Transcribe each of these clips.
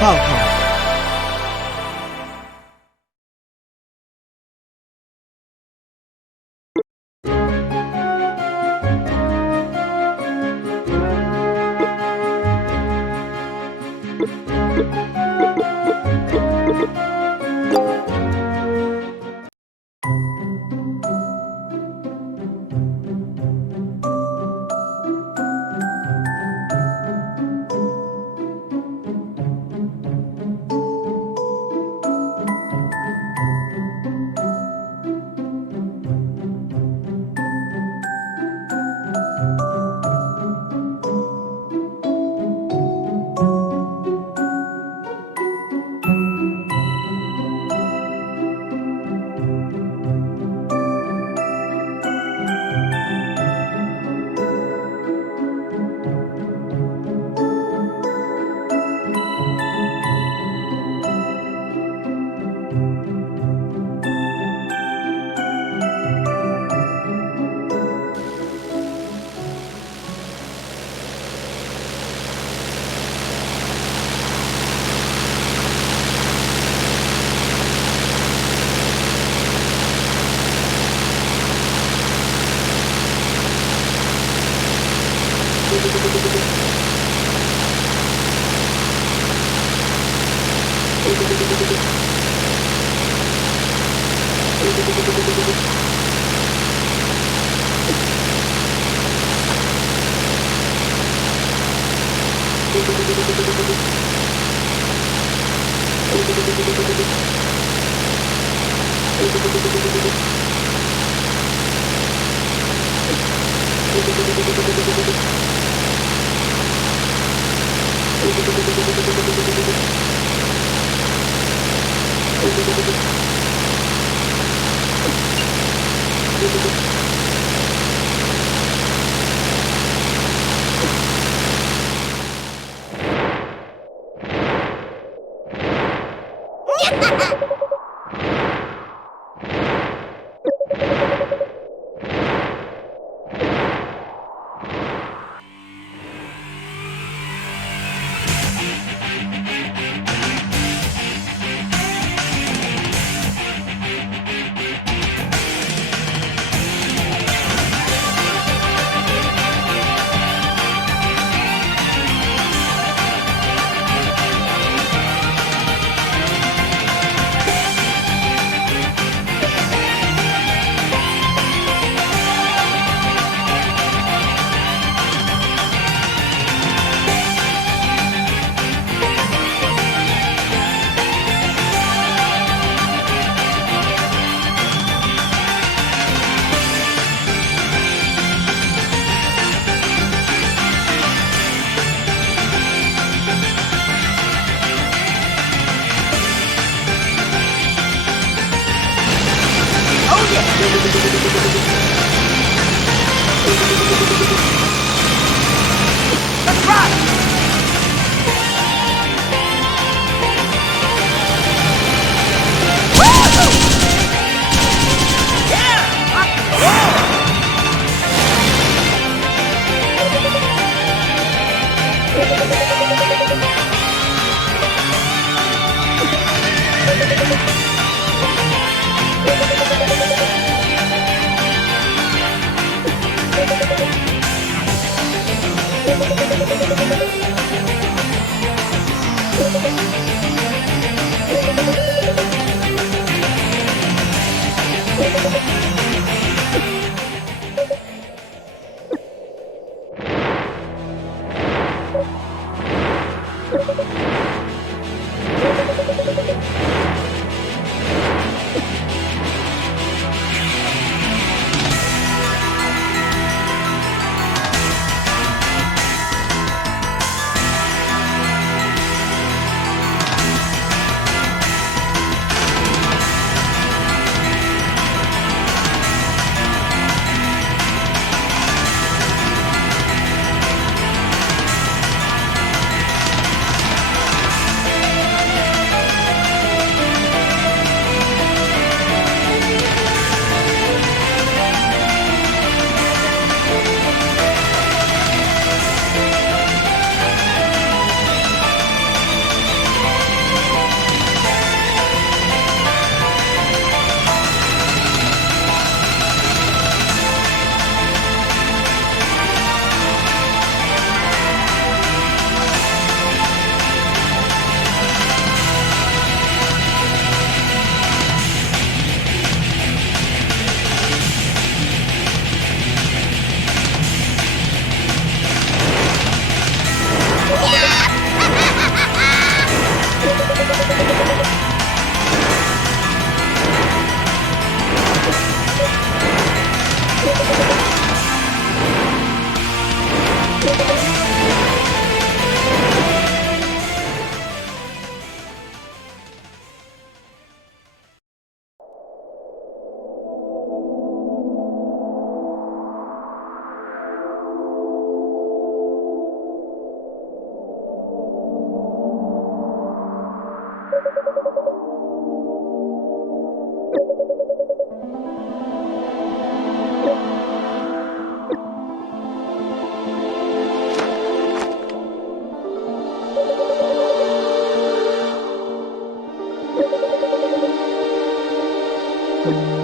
报告。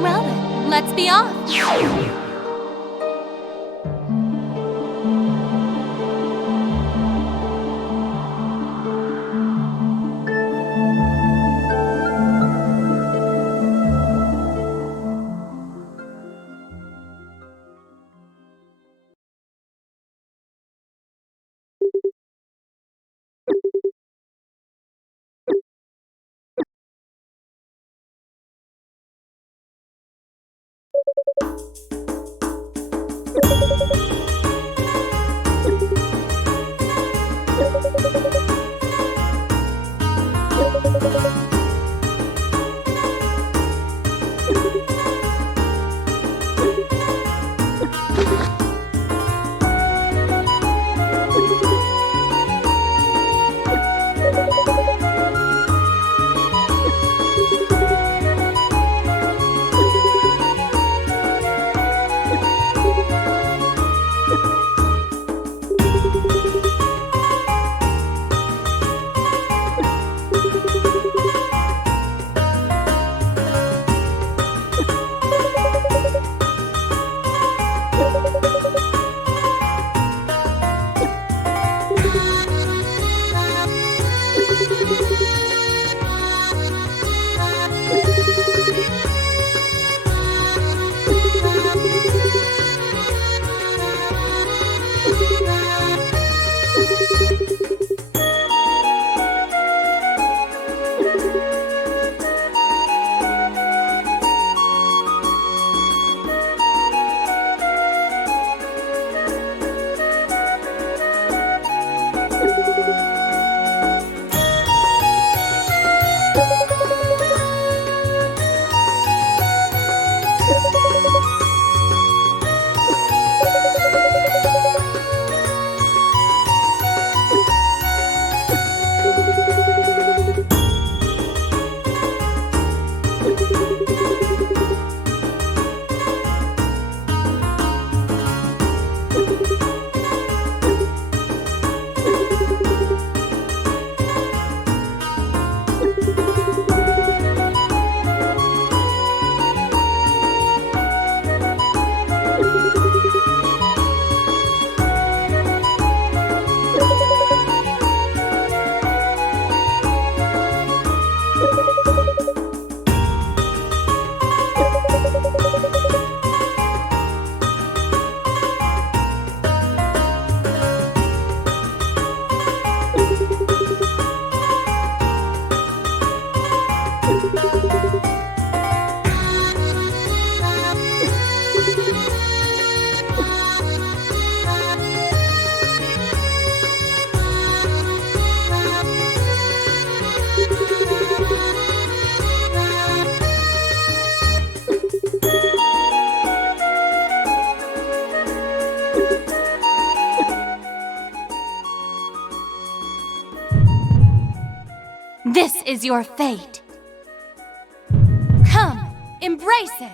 Well then, let's be off. This is your fate. Come, embrace it.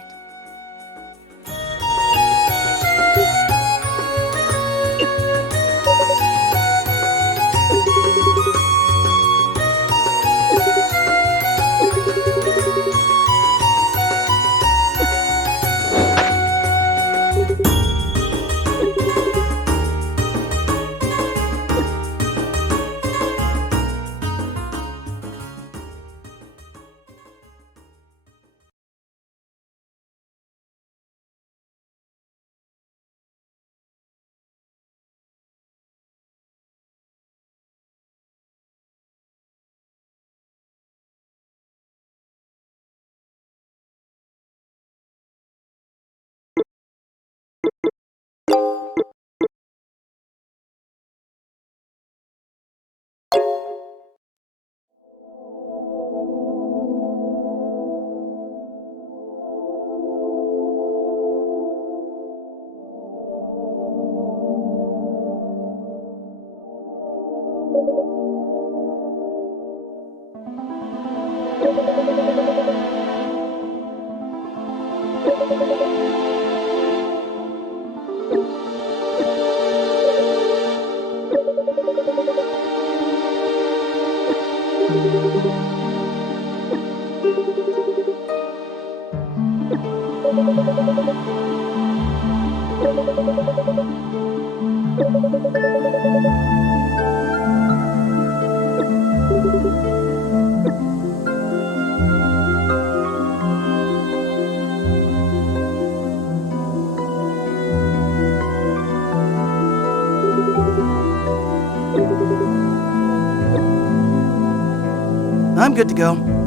I'm good to go.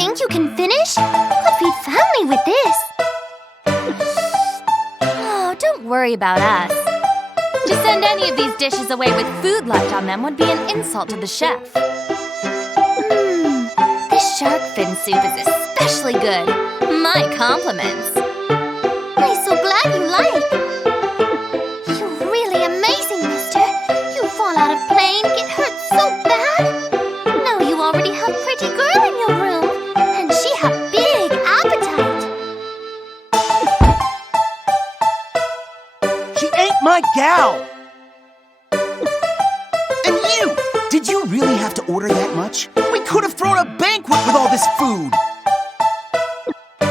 think you can finish? Could feed family with this. Oh, don't worry about us. To send any of these dishes away with food left on them would be an insult to the chef. This shark fin soup is especially good. My compliments. I'm so glad you like. You're really amazing, mister. You fall out of plane, get hurt so bad. Now you already have pretty girl in your room, and she have big appetite. She ain't my gal! And you! Did you really have to order that much? We could have thrown a banquet with all this food!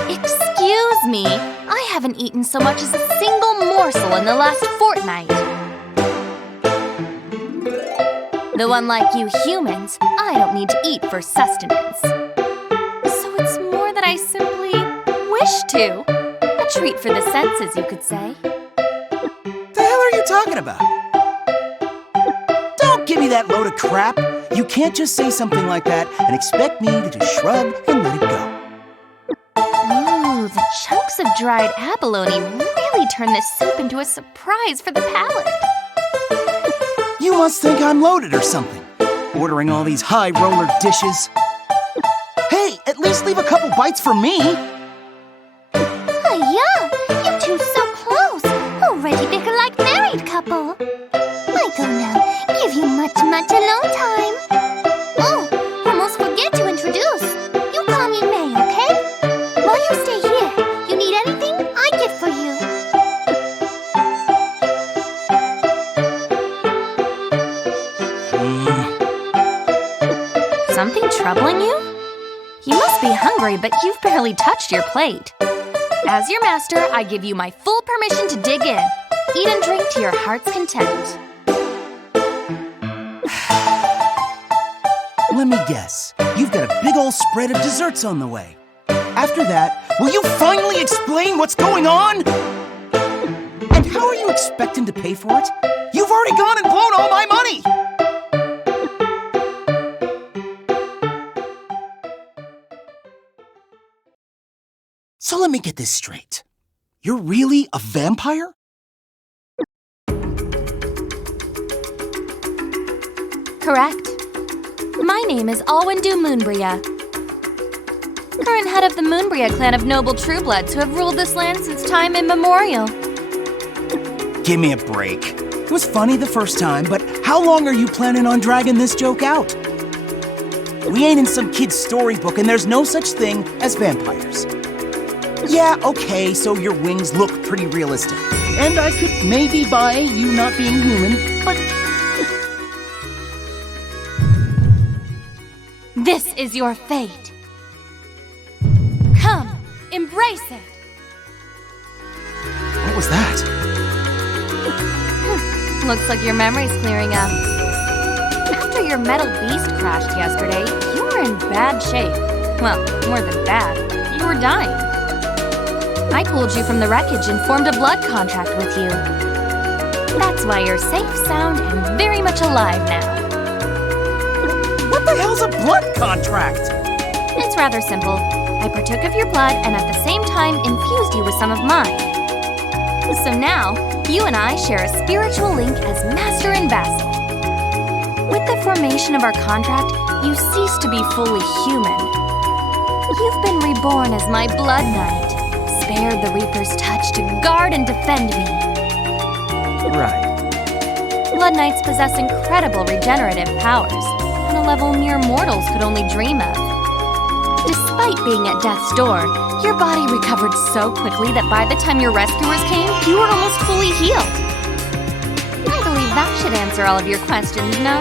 Excuse me, I haven't eaten so much as a single morsel in the last fortnight. Though unlike you humans, I don't need to eat for sustenance. So it's more that I simply wish to. A treat for the senses, you could say. The hell are you talking about? Don't give me that load of crap! You can't just say something like that and expect me to just shrug and let it go. Ooh, the chunks of dried abalone really turn this soup into a surprise for the palate. You must think I'm loaded or something, ordering all these high-roller dishes. Hey, at least leave a couple bites for me. Yeah, you two so close. Already bigger like married couple. I go now. Give you much alone time. Oh, almost forget to introduce. You call me May, okay? While you stay here, you need anything, I get for you. Something troubling you? You must be hungry, but you've barely touched your plate. As your master, I give you my full permission to dig in. Eat and drink to your heart's content. Let me guess. You've got a big old spread of desserts on the way. After that, will you finally explain what's going on? And how are you expecting to pay for it? You've already gone and blown all my money! So let me get this straight. You're really a vampire? Correct. My name is Alwyndu Moonbria, current head of the Moonbria clan of noble truebloods who have ruled this land since time immemorial. Give me a break. It was funny the first time, but how long are you planning on dragging this joke out? We ain't in some kid's storybook, and there's no such thing as vampires. Yeah, okay, so your wings look pretty realistic. And I could maybe buy you not being human, but... This is your fate. Come, embrace it. What was that? Looks like your memory's clearing up. After your metal beast crashed yesterday, you were in bad shape. Well, more than bad. You were dying. I pulled you from the wreckage and formed a blood contract with you. That's why you're safe, sound, and very much alive now. What the hell's a blood contract? It's rather simple. I partook of your blood and at the same time infused you with some of mine. So now, you and I share a spiritual link as master and vassal. With the formation of our contract, you cease to be fully human. You've been reborn as my blood knight, spared the Reaper's touch to guard and defend me. Right. Blood Knights possess incredible regenerative powers, on a level mere mortals could only dream of. Despite being at death's door, your body recovered so quickly that by the time your rescuers came, you were almost fully healed. I believe that should answer all of your questions, no?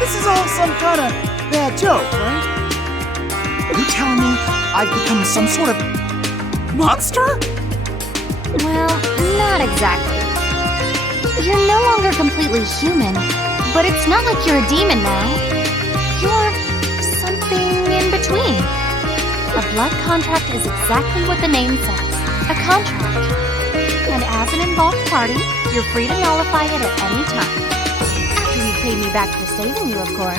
This is all some kind of bad joke, right? You telling me I've become some sort of monster? Well, not exactly. You're no longer completely human, but it's not like you're a demon now. You're something in between. A blood contract is exactly what the name says, a contract. And as an involved party, you're free to nullify it at any time. After you pay pay me back for saving you, of course.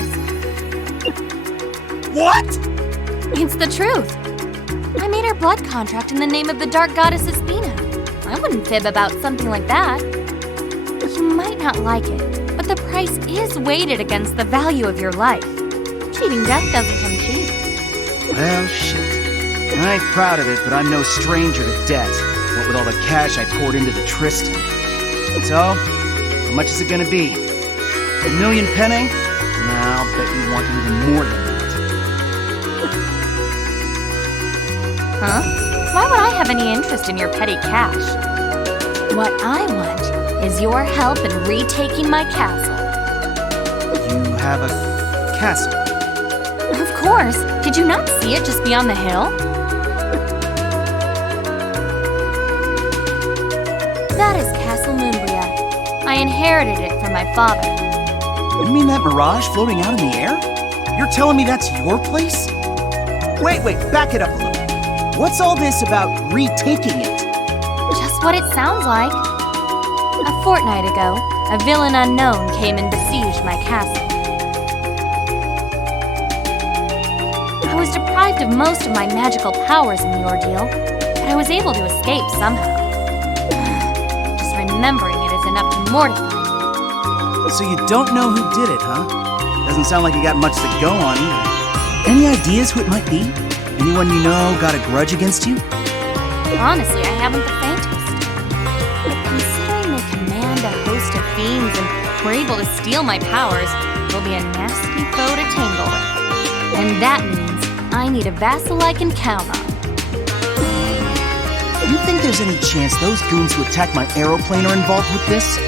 What? It's the truth. I made our blood contract in the name of the dark goddess Athena. I wouldn't fib about something like that. You might not like it, but the price is weighted against the value of your life. Cheating death doesn't come cheap. Well, shit. I'm proud of it, but I'm no stranger to debt. What with all the cash I poured into the Tristan. So, how much is it gonna be? 1,000,000 penny? Nah, I'll bet you want even more than that. Huh? Why would I have any interest in your petty cash? What I want is your help in retaking my castle. You have a castle? Of course. Did you not see it just beyond the hill? That is Castle Moonbria. I inherited it from my father. You mean that mirage floating out in the air? You're telling me that's your place? Wait, back it up a little. What's all this about retaking it? Just what it sounds like. A fortnight ago, a villain unknown came and besieged my castle. I was deprived of most of my magical powers in the ordeal, but I was able to escape somehow. Just remembering it is enough to mortify me. So you don't know who did it, huh? Doesn't sound like you got much to go on either. Any ideas who it might be? Anyone you know got a grudge against you? Honestly, I haven't the faintest. But considering they command a host of fiends and were able to steal my powers, they'll be a nasty foe to tangle with. And that means I need a vassal I can count on. You think there's any chance those goons who attacked my aeroplane are involved with this?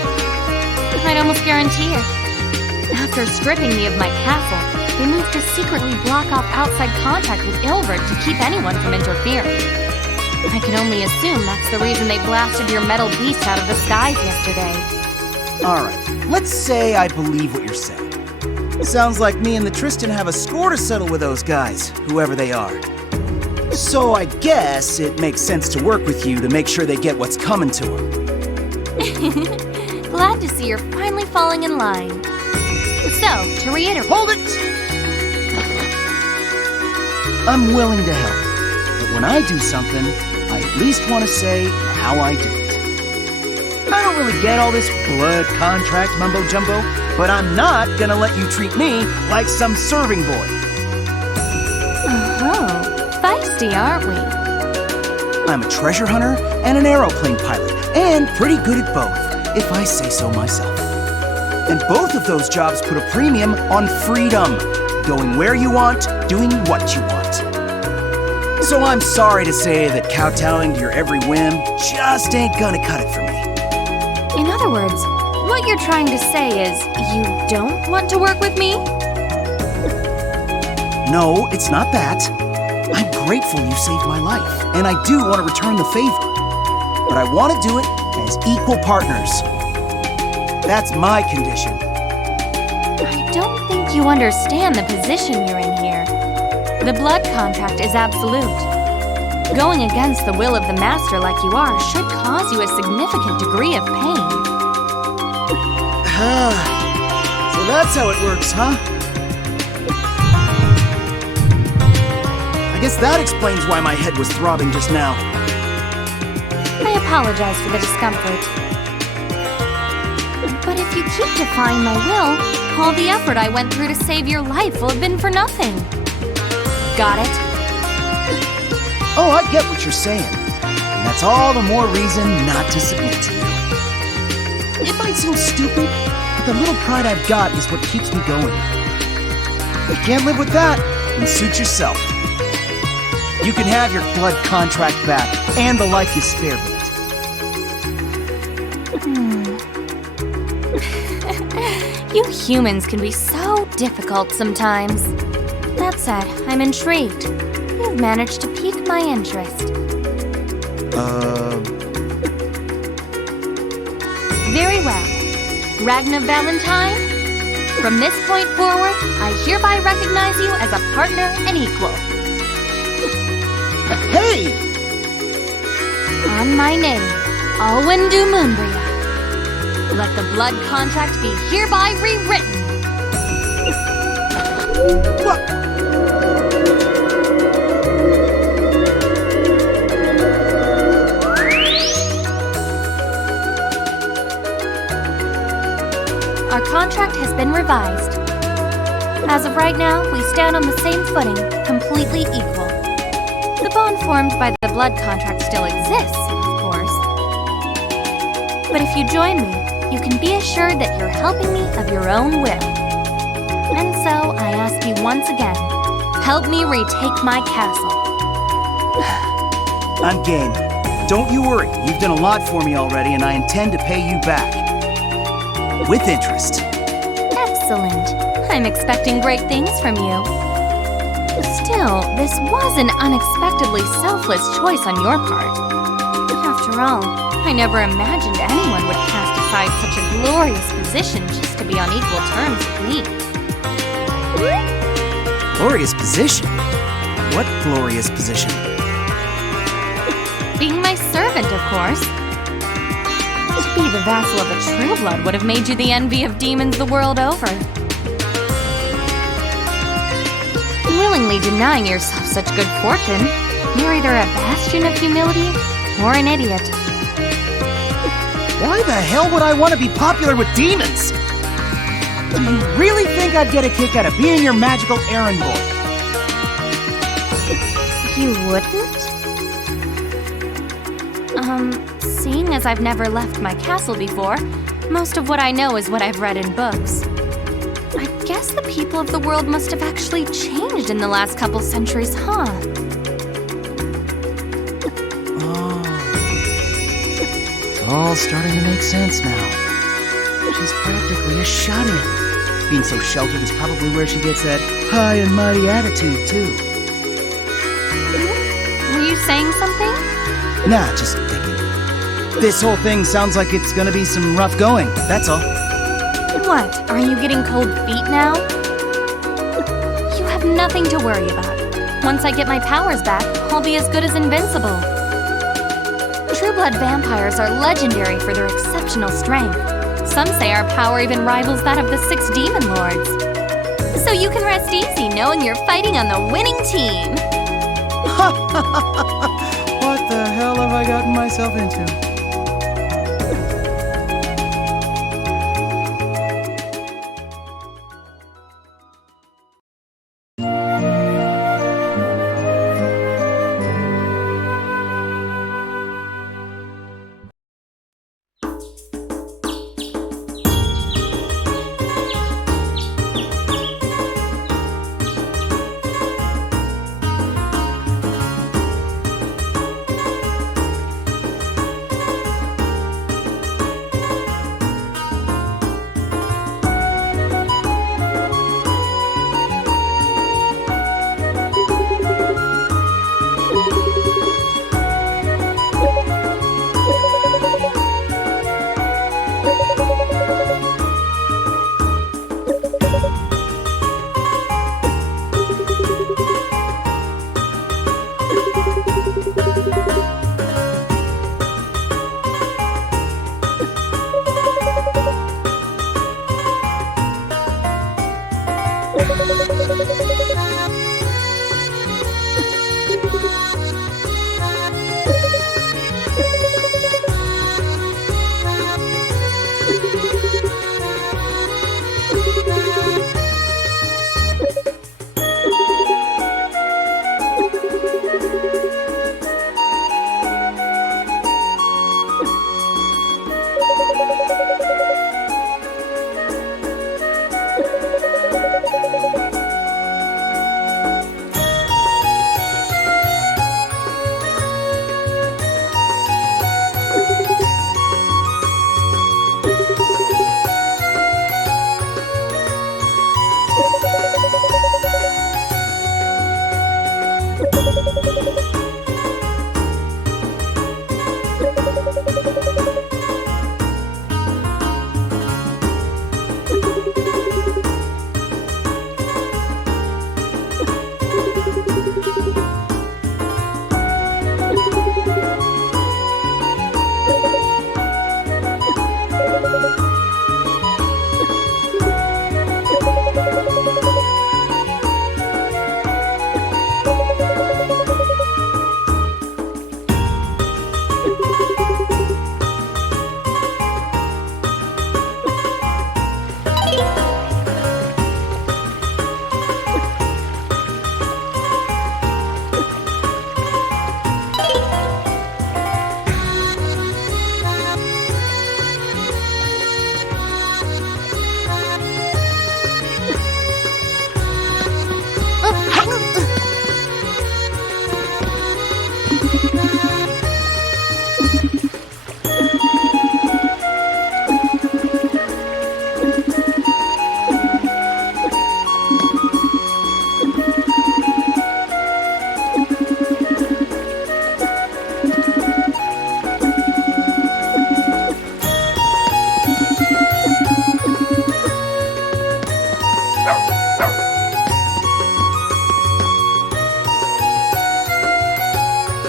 I'd almost guarantee it. After stripping me of my castle, they moved to secretly block off outside contact with Ilvard to keep anyone from interfering. I can only assume that's the reason they blasted your metal beast out of the skies yesterday. Alright, let's say I believe what you're saying. Sounds like me and the Tristan have a score to settle with those guys, whoever they are. So I guess it makes sense to work with you to make sure they get what's coming to them. Glad to see you're finally falling in line. So, to reiterate... Hold it! I'm willing to help, but when I do something, I at least want to say how I do it. I don't really get all this blood contract mumbo-jumbo, but I'm not gonna let you treat me like some serving boy. Oh, feisty, aren't we? I'm a treasure hunter and an aeroplane pilot, and pretty good at both, if I say so myself. And both of those jobs put a premium on freedom. Going where you want, doing what you want. So I'm sorry to say that kowtowing to your every whim just ain't gonna cut it for me. In other words, what you're trying to say is you don't want to work with me? No, it's not that. I'm grateful you saved my life, and I do want to return the favor. But I want to do it as equal partners. That's my condition. I don't think you understand the position you're in here. The blood contract is absolute. Going against the will of the Master like you are should cause you a significant degree of pain. So that's how it works, huh? I guess that explains why my head was throbbing just now. I apologize for the discomfort. But if you keep defying my will, all the effort I went through to save your life will have been for nothing. Got it? Oh, I get what you're saying. And that's all the more reason not to submit to you. It might seem stupid, but the little pride I've got is what keeps me going. If you can't live with that, then suit yourself. You can have your blood contract back, and the life you spared with it. You humans can be so difficult sometimes. That said, I'm intrigued. You've managed to pique my interest. Very well. Ragna Valentine, from this point forward, I hereby recognize you as a partner and equal. Hey! On my name, Alwyn du Moonbria. Let the blood contract be hereby rewritten. What? Our contract has been revised. As of right now, we stand on the same footing, completely equal. The bond formed by the blood contract still exists, of course. But if you join me, you can be assured that you're helping me of your own will. And so, I ask you once again, help me retake my castle. I'm game. Don't you worry, you've done a lot for me already, and I intend to pay you back. With interest. Excellent. I'm expecting great things from you. Still, this was an unexpectedly selfless choice on your part. After all, I never imagined anyone would cast aside such a glorious position just to be on equal terms with me. Glorious position? What glorious position? Being my servant, of course. To be the vassal of a true blood would have made you the envy of demons the world over. Willingly denying yourself such good fortune, you're either a bastion of humility or an idiot. Why the hell would I want to be popular with demons? You really think I'd get a kick out of being your magical errand boy? You wouldn't? Seeing as I've never left my castle before, most of what I know is what I've read in books. I guess the people of the world must have actually changed in the last couple centuries, huh? Oh. It's all starting to make sense now. She's practically a shut-in. Being so sheltered is probably where she gets that high and mighty attitude, too. Were you saying something? Nah, just thinking. This whole thing sounds like it's gonna be some rough going, that's all. What, are you getting cold feet now? You have nothing to worry about. Once I get my powers back, I'll be as good as invincible. True blood vampires are legendary for their exceptional strength. Some say our power even rivals that of the 6 demon lords. So you can rest easy knowing you're fighting on the winning team. What the hell have I gotten myself into?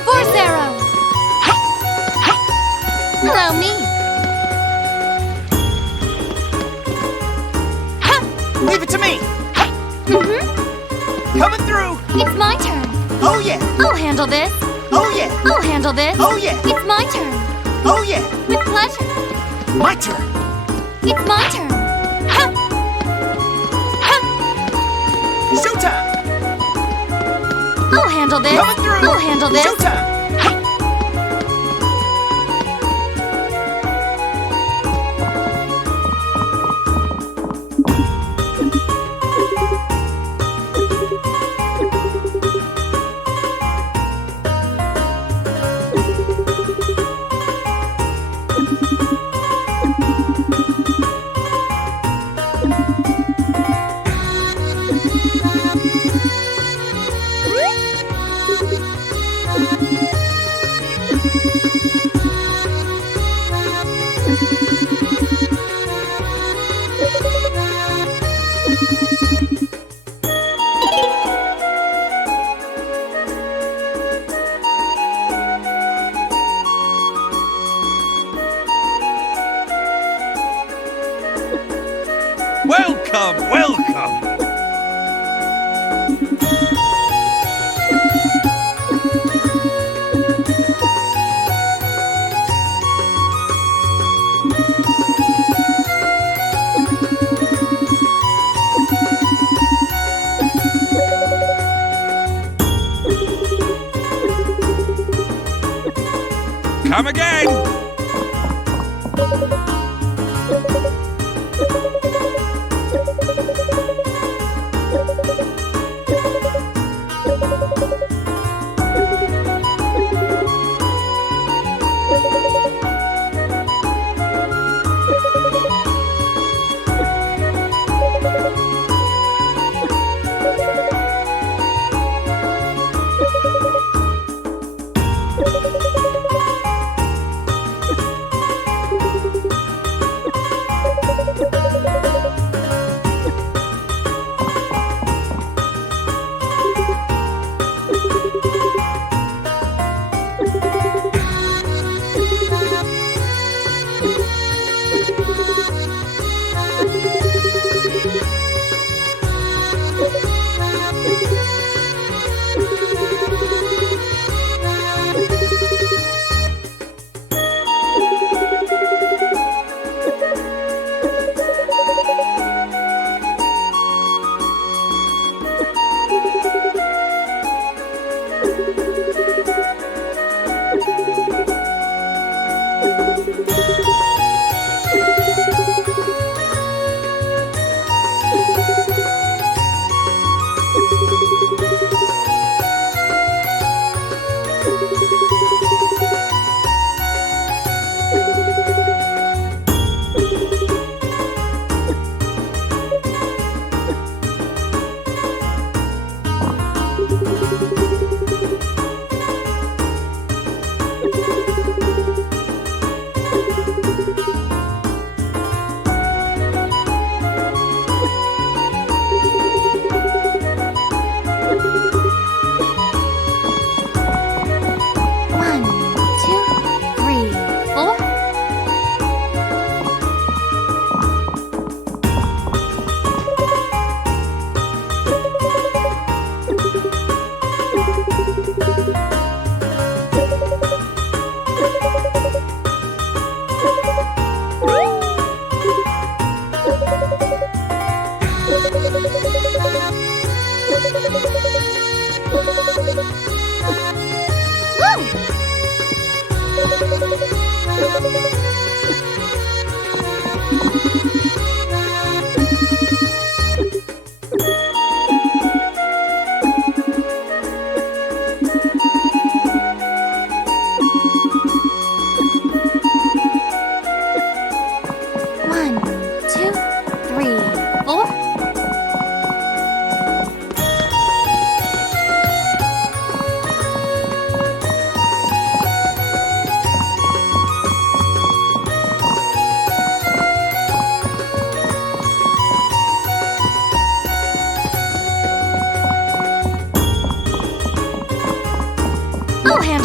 Force arrow! Allow me. Leave it to me! Coming through! It's my turn. Oh yeah! I'll handle this. Oh yeah! I'll handle this. Oh yeah! It's my turn. Oh yeah! With pleasure. My turn! It's my turn. Ha! Ha! Showtime! I'll handle this. Coming through! I'll handle this. Showtime! Welcome, welcome! Come again!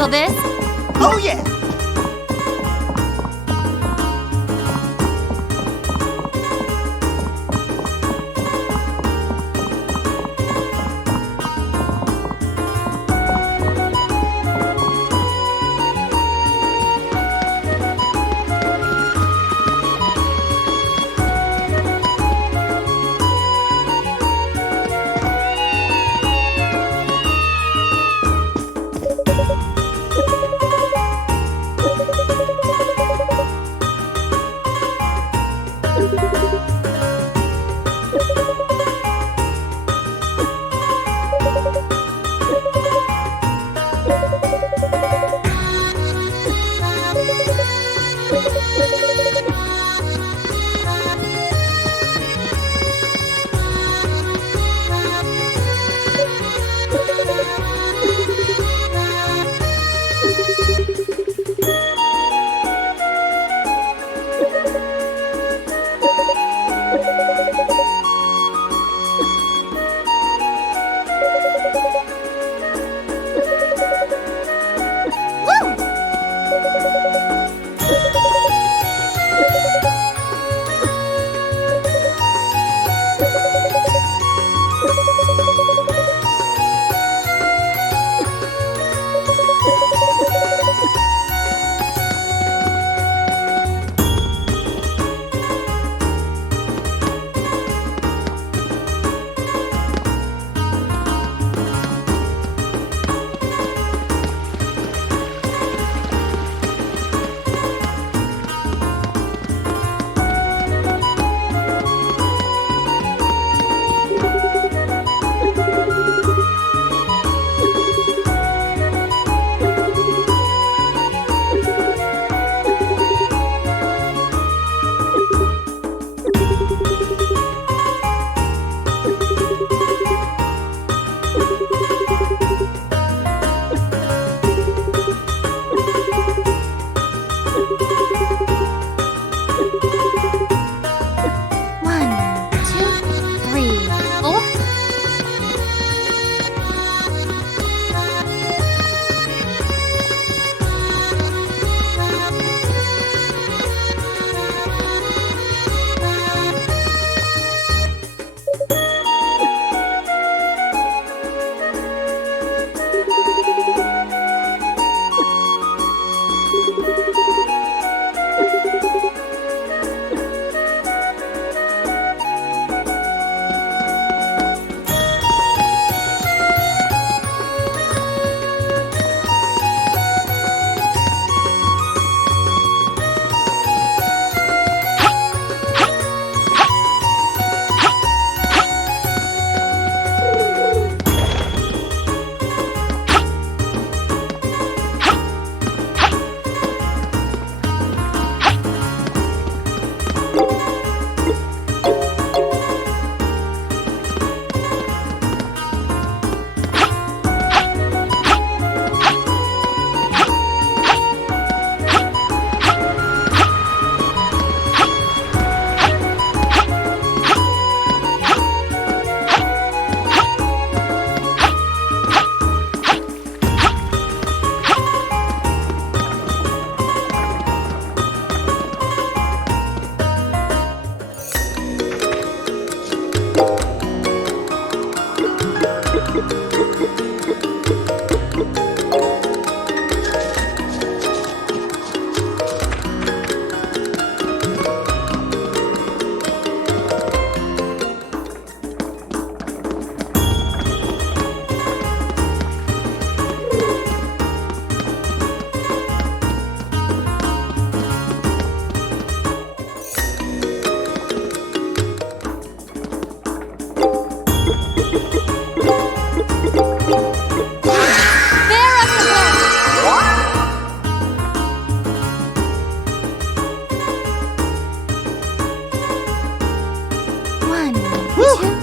handle this? Oh yeah!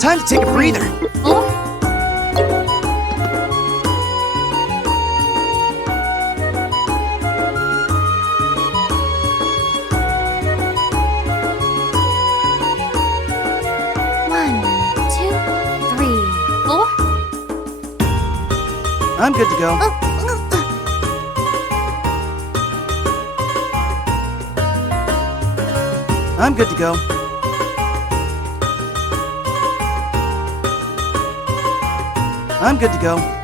Time to take a breather. Oh? One, two, three, four. I'm good to go. I'm good to go. I'm good to go.